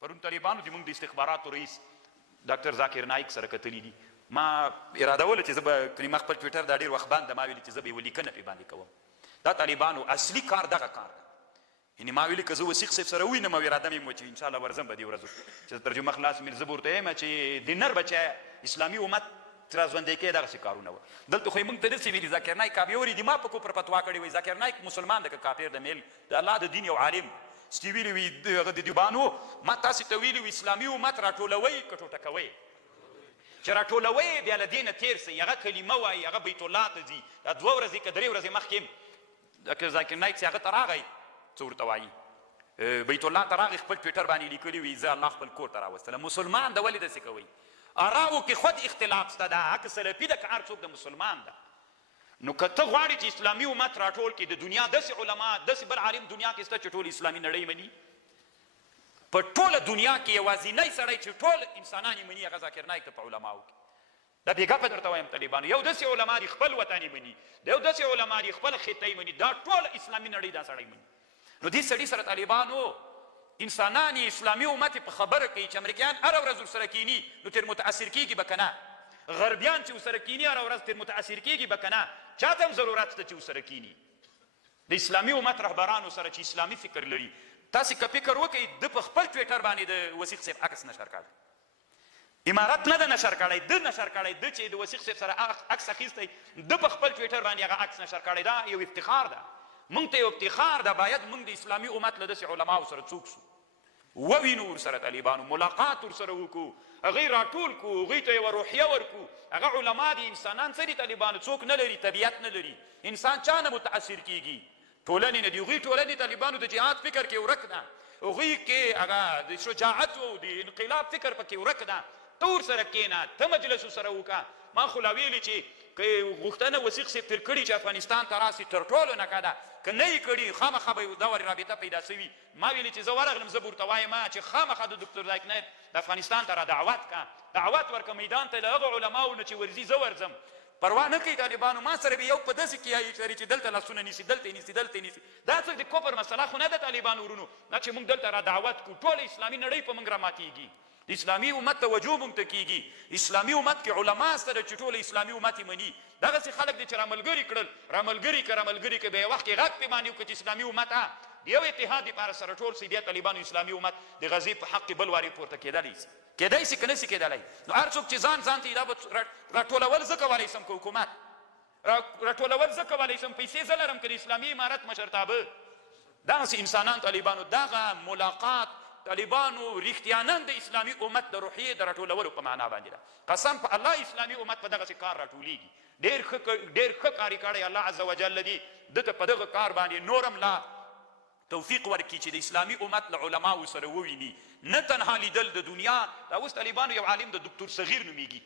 پرون طالبانو زموږ د استخباراتو رئیس ډاکټر ذاکر نایک سره کتلي دي. ما اراده وله چې زه به کنې ما خپل ټویټر دا ډېر وخت باندې ما ویلي چې زه به یوه لیکنه پرې باندې کوم. دا طالبانو اصلي کار دغه کار ده. یعنې ما ویلي که زه وثیق صاحب سره ووینم او اراده مې چې انشاءالله ورځم به دې ورځو چې ترجمه خلاص مې زه به ورته وایم چې د نر بچی اسلامي امت را ژوندی کوي دغسې کارونه وه. دلته خو یې موږ ته داسې ویلي ذاکر نایک کاپیوري دي ما په کوپر فتوا کړې وایي ذاکر نایک مسلمان ده که کافر ده میل د الله د دین یو عالم سټي ویلي وي هغه د دیوبانو ما تاسې ته ویلي وي اسلامي امت راټولوئ که ټوټه کوئ چې راټولوئ بیا له دې نه تېر سئ هغه کلمه وایي هغه بیت الله ته ځي دا 2 ورځې که 3 ورځې مخکې ذاکر نایک چې هغه ته راغی څه ورته وایي بیت الله ته راغی خپل ټویټر باندې لیکلي وي زه الله خپل کور ته راوستلم. مسلمان ده ولې داسې کوئ؟ آراو کې خود اختلاف شته ده که سلفي ده که هر څوک د مسلمان ده. نو که ته غواړې چې اسلامي امت راټول کړي د دنیا داسې علما داسې بل عالم دنیا کې شته چې ټول اسلامي نړۍ مني په ټوله دنیا کې یوازینی سړی چې ټول انسانان یې مني هغه ذاکر نایک ته په علماو کې دا بېګپه درته وایم طالبانو یو داسې علما دي خپل وطن یې مني یو داسې علما دي خپله خطه یې مني دا ټول اسلامي نړۍ دا سړی مني. نو دې سړي سره طالبانو انسانان اسلامي امت په خبره کوي چې امریکایان هره ورځ ورسره کیني نو تر متاثر کېږي به که نه غربیان چې ورسره کیني هره ورځ تر متاثر کېږي به که نه چاته هم ضرورت شته چې ورسره کیني د اسلامي امت رهبرانو سره چې اسلامي فکر لري. تاسې که فکر وکئ ده په خپل ټویټر باندې د وثیق صاحب عکس نشر کړی امارت نه ده نشر کړی ده نشر کړی ده چې د وثیق صاحب سره عکس اخیستی ده په خپل ټویټر باندې هغه عکس نشر کړی دا یو افتخار ده موږ ته یو افتخار ده باید موږ د اسلامي امت له داسې علماو سره څوک سو ووینو ورسره طالبانو ملاقات ورسره وکړو هغوی راټول کړو هغوی ته یوه روحیه ورکړو هغه علما دي انسانان څه دي طالبانو څوک نه لري طبیعت نه لري انسان چا نه متاثر کېږي ټولنې نه دي هغوی ټولنې طالبانو د جهاد فکر کې ورک ده هغوی کې هغه د شجاعت او د انقلاب فکر پکې ورک ده ته ورسره کښېنه ته مجلس ورسره وکړه. ما خو لا ویلي چې که غوښتنه وثیق صاحب تر کړي چې افغانستان ته راسي تر ټولو نه ښه ده که نه یې کړي خامخا به دا ورې رابطه پیدا سوي. ما ویلي چې زه ورغلم زه به ورته وایم چې خامخا د دکتر ذاکر نایک د افغانستان ته را دعوت کړه دعوت ورکړه میدان ته له هغو علماو نه چې ورځي زه ورځم پروا نه کوي طالبانو ما سره به یو په داسې کیایي لري چې دلته لاسونه نیسي دلته یې نیسي دلته یې نیسي دا څه د کفر مسله خو نه ده طالبانو ورونو نه چې موږ دلته را دعوت کړو ټوله اسلامي نړۍ په موږ راماتېږي د اسلامي امت توجه موږ ته کېږي اسلامي امت کې علما سره چې ټوله اسلامي امت یې مني دغسې خلک دي چې راملګري کړل راملګري که راملګري که به یو وخت کې غږ پې باندې وکړه چې اسلامي امت د یو اتحاد دپاره سره ټول سي بیا طالبانو اسلامي امت د غزې په حق کې بل وارې پورته کېدلی سي کېدی سي که نه سي کېدلی. نو هر څوک چې ځان ځان ته دا به راټولول زه کولی سم که حکومت راټولول زه کولی سم پیسې زه لرم که د اسلامي امارت مشرتابه دغسې انسانان طالبانو دغه ملاقات طالبانو رښتیانن د اسلامي امت د روحیې د راټولولو په معنا باندې ده. قسم په الله اسلامي امت په دغسې کار راټولیږي ډېر ښه کار یې کړی الله عز وجل دي ده ته په دغه کار باندې نورم لا توفیق ورکړي چې د اسلامي امت له علماو سره وویني نه تنها لیدل د دنیا دا اوس طالبانو یو عالم د دکتور صغیر نومیږي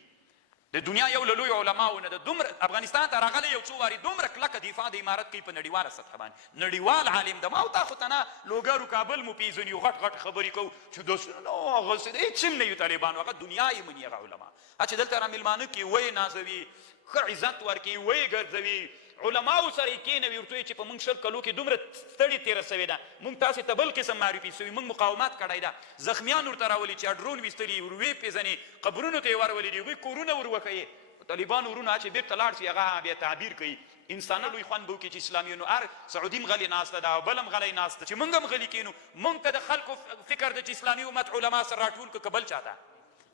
د دنیا یو له لویو علماو نه ده دومره افغانستان ته راغلی یو څو وارې دومره کلکه دفاع د امارت کوي په نړیواله سطحه باندې نړیوال عالم ده ما او تا خو ته نه لوګرو کابل مو پېژني یو غټ غټ خبرې کوو چې هغسې د هېڅ هم نه یو طالبانو هغه دنیا یې مني هغه علما چې دلته را میلمانه کړي ویې نازوي ښه عزت ورکړي ویې ګرځوي علماو سره یې کېنوي ورته چې په موږ 20 کلو کې دومره ستړې تېره سوې ده موږ تاسې ته بل قسم معرفي سوي موږ مقاومت کړی ده زخمیان ورته راولي چې ډرون ویستلي ور ویې پېژني قبرونو ته یې ورولي دي هغوی کورونه ور وښیي طالبانو ورونه چې بېرته لاړ شي هغه بیا تعبیر کوي انسانه لوی خوند به وکړي چې اسلامي نو هر سعودي هم غلې ناسته ده او بل هم غلی ناسته چې موږ هم غلي کېنو موږ ته د خلکو فکر ده چې اسلامي امت علما سره راټول کړه که بل چاته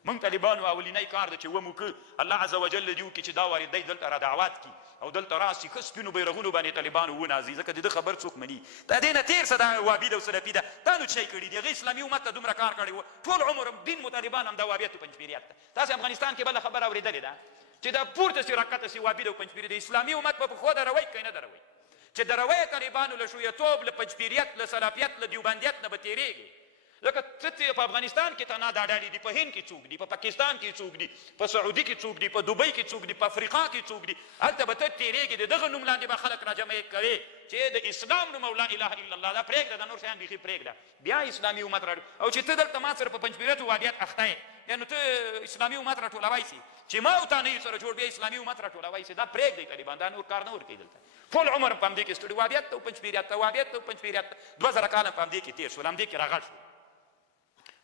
موږ طالبانو اولینی کار ده چې ومو که الله عز وجل دې وکړي چې دا وارې دی دلته را دعوت کړي او دلته راسي ښه سپینو بیرغونو باندې طالبانو ونازي ځکه د ده خبر څوک مني دا دې نه تېر څه دا وابي ده او سلفي ده دا نو چی کړي دي هغې اسلامي امت ته دومره کار کړی و ټول عمر دین مو طالبان هم دا وابیت او پنجپیریت ده تاسې افغانستان کې بله خبره اورېدلې ده چې دا پورته سي راکته سي وابي ده او پنجپیري د اسلامي امت په پښو دروي که نه دروي چې دروي طالبانو له شویتوب له پنجپیریت له سلافیت له دیوبندیت نه به تېرېږي لکه ته په افغانستان کې تنها دا ډلې دي په هند کې څوک دي په پاکستان کې څوک دي په سعودي کې څوک دي په دوبۍ کې څوک دي په افریقا کې څوک دي هلته به ته تېرېږي د دغه نوم لاندې به خلک راجمع کوې چې د اسلام نوم او لا اله الا الله دا پرېږده دا نور شیان بیخي پرېږده بیا اسلامي امت را او چې ته دلته ما سره په پنجپیریت او وابیت اخته یې یا نو ته اسلامي امت راټولوی سي چې ما او تا نه سره جوړ بیا اسلامي امت راټولوی سي دا پرېږدئ طالبان دا نور کار نه ورکوي دلته ټول عمر په همدې کې ستړي وابیت ته او پنجپیریت ته وابیت ته او پنجپیریت ته 2000 کاله په همدې کې تېر شول همدې کې راغټ شو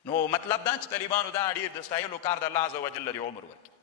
نو مطلب دا چې طالبانو دا ډېر د ستایلو کار د الله عز وجل د عمر ورکړي